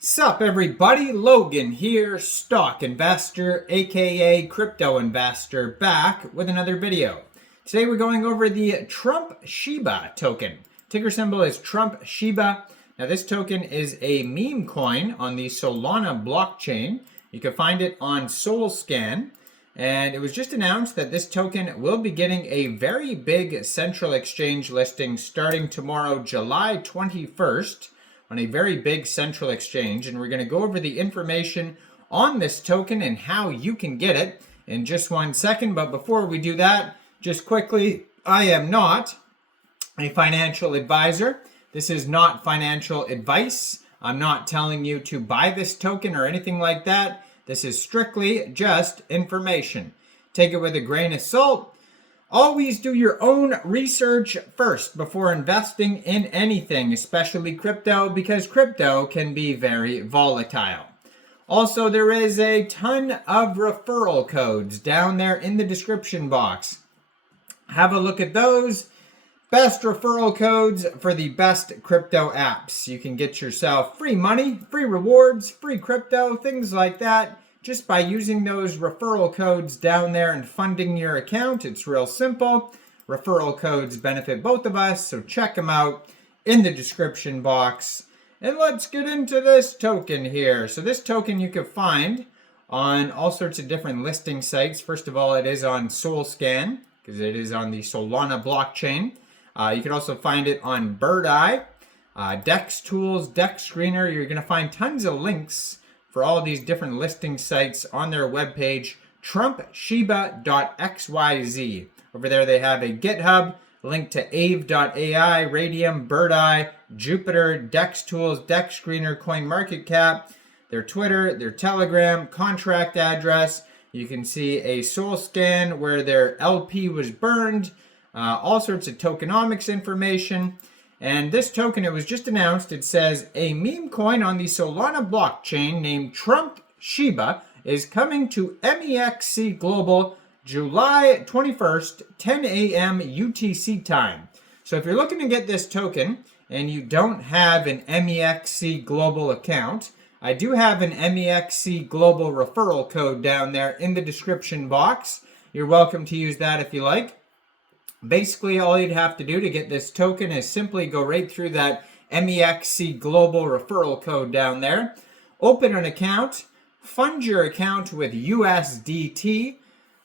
Sup everybody, Logan here, stock investor aka crypto investor, back with another video. Today we're going over the TrumpShiba token. Ticker symbol is TrumpShiba. Now this token is a meme coin on the Solana blockchain. You can find it on SolScan, and it was just announced that this token will be getting a very big central exchange listing starting tomorrow, July 21st. On a very big central exchange, and we're going to go over the information on this token and how you can get it in just 1 second. But before we do that, just quickly, I am not a financial advisor. This is not financial advice. I'm not telling you to buy this token or anything like that. This is strictly just information. Take it with a grain of salt. Always do your own research first before investing in anything, especially crypto, because crypto can be very volatile. Also, there is a ton of referral codes down there in the description box. Have a look at those. Best referral codes for the best crypto apps. You can get yourself free money, free rewards, free crypto, things like that, just by using those referral codes down there and funding your account. It's real simple. Referral codes benefit both of us, so check them out in the description box. And let's get into this token here. So this token you can find on all sorts of different listing sites. First of all, it is on SolScan, because it is on the Solana blockchain. You can also find it on Bird Eye, Dex Tools, Dex Screener. You're going to find tons of links for all these different listing sites on their webpage, TrumpShiba.xyz. Over there they have a GitHub, link to Aave.ai, RAYDIUM, Bird Eye, Jupiter, Dex Tools, Dex Screener, CoinMarketCap, their Twitter, their Telegram, contract address. You can see a SolScan where their LP was burned, all sorts of tokenomics information. And this token, it was just announced, it says a meme coin on the Solana blockchain named TrumpShiba is coming to MEXC Global July 21st, 10 a.m. UTC time. So if you're looking to get this token and you don't have an MEXC Global account, I do have an MEXC Global referral code down there in the description box. You're welcome to use that if you like. Basically, all you'd have to do to get this token is simply go right through that MEXC Global referral code down there, open an account, fund your account with USDT,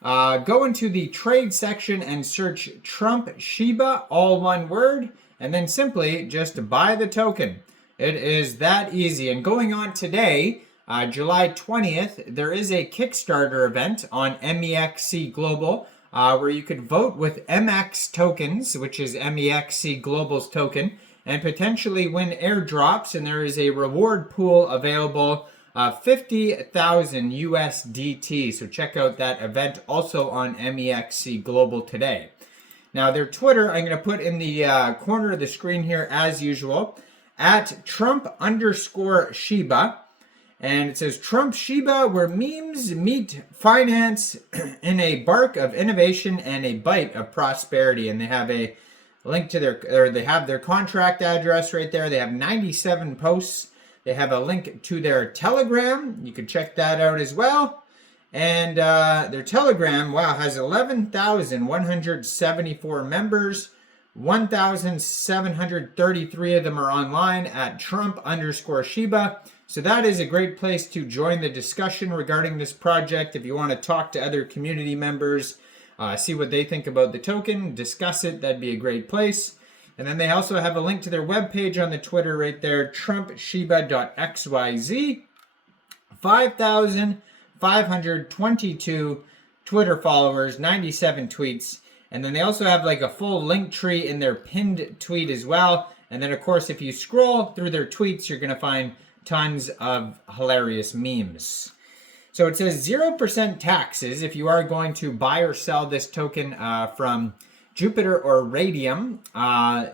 go into the trade section and search TrumpShiba, all one word, and then simply just buy the token. It is that easy. And going on today, July 20th, there is a Kickstarter event on MEXC Global, where you could vote with MX tokens, which is MEXC Global's token, and potentially win airdrops. And there is a reward pool available, 50,000 USDT. So check out that event also on MEXC Global today. Now their Twitter, I'm going to put in the corner of the screen here as usual, at Trump_Shiba. And it says, TrumpShiba, where memes meet finance in a bark of innovation and a bite of prosperity. And they have a link to their contract address right there. They have 97 posts. They have a link to their Telegram. You can check that out as well. And their Telegram, wow, has 11,174 members. 1,733 of them are online at Trump_Shiba. So that is a great place to join the discussion regarding this project. If you want to talk to other community members, see what they think about the token, discuss it, that'd be a great place. And then they also have a link to their webpage on the Twitter right there, TrumpShiba.xyz. 5,522 Twitter followers, 97 tweets. And then they also have like a full link tree in their pinned tweet as well. And then of course, if you scroll through their tweets, you're going to find tons of hilarious memes. So it says 0% taxes if you are going to buy or sell this token from Jupiter or RAYDIUM.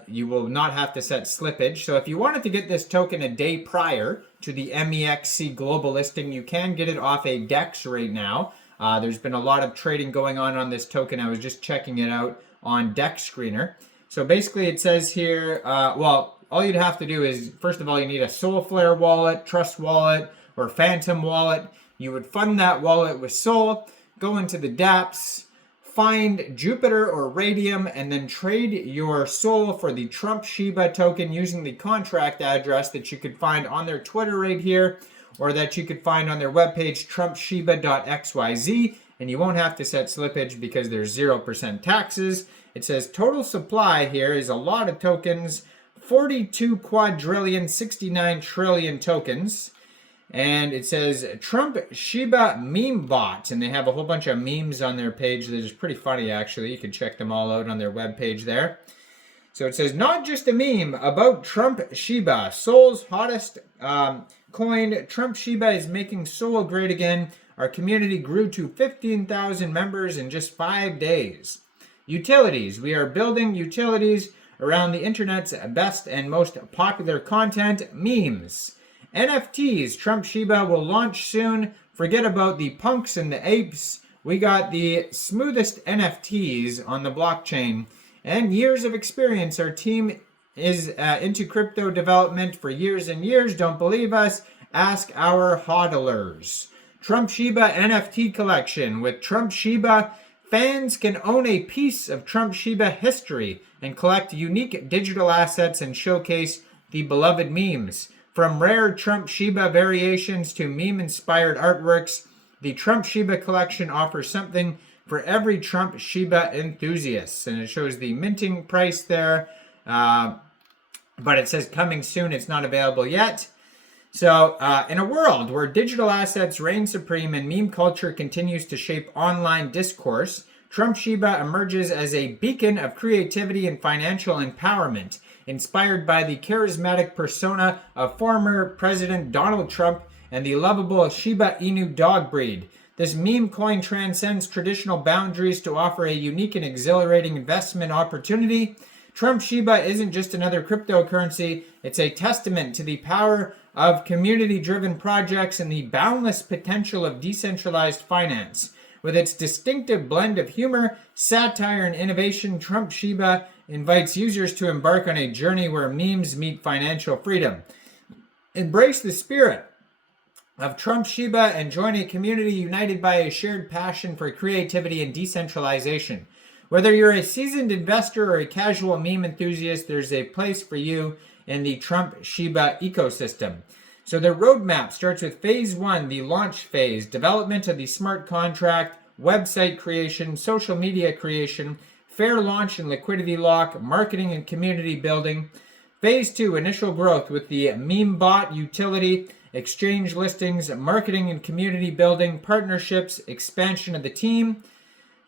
You will not have to set slippage. So if you wanted to get this token a day prior to the MEXC Global listing, you can get it off a DEX right now. There's been a lot of trading going on this token. I was just checking it out on Dex Screener. So basically it says here, well, all you'd have to do is, first of all, you need a Soulflare wallet, Trust wallet, or Phantom wallet. You would fund that wallet with Sol, go into the dApps, find Jupiter or Raydium, and then trade your Sol for the TrumpShiba token using the contract address that you could find on their Twitter right here, or that you could find on their webpage, TrumpShiba.xyz, and you won't have to set slippage because there's 0% taxes. It says total supply here is a lot of tokens, 42 quadrillion, 69 trillion tokens. And it says TrumpShiba meme bot, and they have a whole bunch of memes on their page that is pretty funny, actually. You can check them all out on their webpage there. So it says, not just a meme about TrumpShiba, Sol's hottest coin. TrumpShiba is making Sol great again. Our community grew to 15,000 members in just 5 days. Utilities. We are building utilities around the internet's best and most popular content, memes. NFTs, TrumpShiba will launch soon. Forget about the punks and the apes. We got the smoothest NFTs on the blockchain. And years of experience. Our team is into crypto development for years and years. Don't believe us? Ask our hodlers. TrumpShiba NFT collection. With TrumpShiba, fans can own a piece of TrumpShiba history and collect unique digital assets and showcase the beloved memes. From rare TrumpShiba variations to meme-inspired artworks, the TrumpShiba collection offers something for every TrumpShiba enthusiast. And it shows the minting price there, but it says coming soon. It's not available yet. So in a world where digital assets reign supreme and meme culture continues to shape online discourse, TrumpShiba emerges as a beacon of creativity and financial empowerment, inspired by the charismatic persona of former President Donald Trump and the lovable Shiba Inu dog breed. This meme coin transcends traditional boundaries to offer a unique and exhilarating investment opportunity. TrumpShiba isn't just another cryptocurrency, it's a testament to the power of community-driven projects and the boundless potential of decentralized finance. With its distinctive blend of humor, satire, and innovation, TrumpShiba invites users to embark on a journey where memes meet financial freedom. Embrace the spirit of TrumpShiba and join a community united by a shared passion for creativity and decentralization. Whether you're a seasoned investor or a casual meme enthusiast, there's a place for you in the TrumpShiba ecosystem. So the roadmap starts with phase 1, the launch phase, development of the smart contract, website creation, social media creation, fair launch and liquidity lock, marketing and community building. Phase 2, initial growth with the meme bot utility, exchange listings, marketing and community building, partnerships, expansion of the team.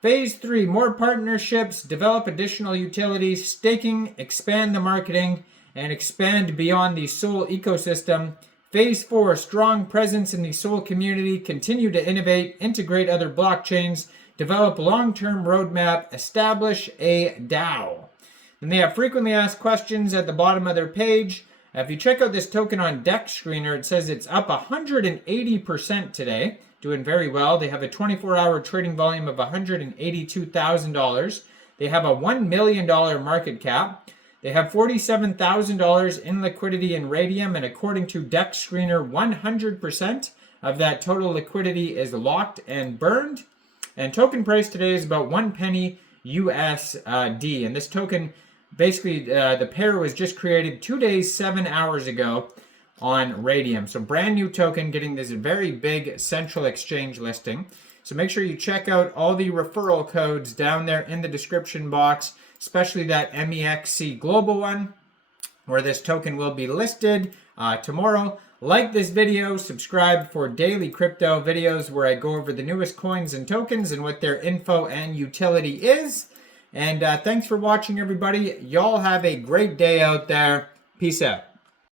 Phase 3, more partnerships, develop additional utilities, staking, expand the marketing, and expand beyond the Sol ecosystem. Phase 4, strong presence in the Sol community, continue to innovate, integrate other blockchains, develop long-term roadmap, establish a DAO. And they have frequently asked questions at the bottom of their page. If you check out this token on Dex Screener, it says it's up 180% today, doing very well. They have a 24-hour trading volume of $182,000. They have a $1 million market cap. They have $47,000 in liquidity in Raydium, and according to Dex Screener, 100% of that total liquidity is locked and burned. And token price today is about 1 penny USD. And this token, basically, the pair was just created 2 days, 7 hours ago on Raydium. So brand new token, getting this very big central exchange listing. So make sure you check out all the referral codes down there in the description box, especially that MEXC global one, where this token will be listed tomorrow. Like this video, subscribe for daily crypto videos where I go over the newest coins and tokens and what their info and utility is. And thanks for watching, everybody. Y'all have a great day out there. Peace out.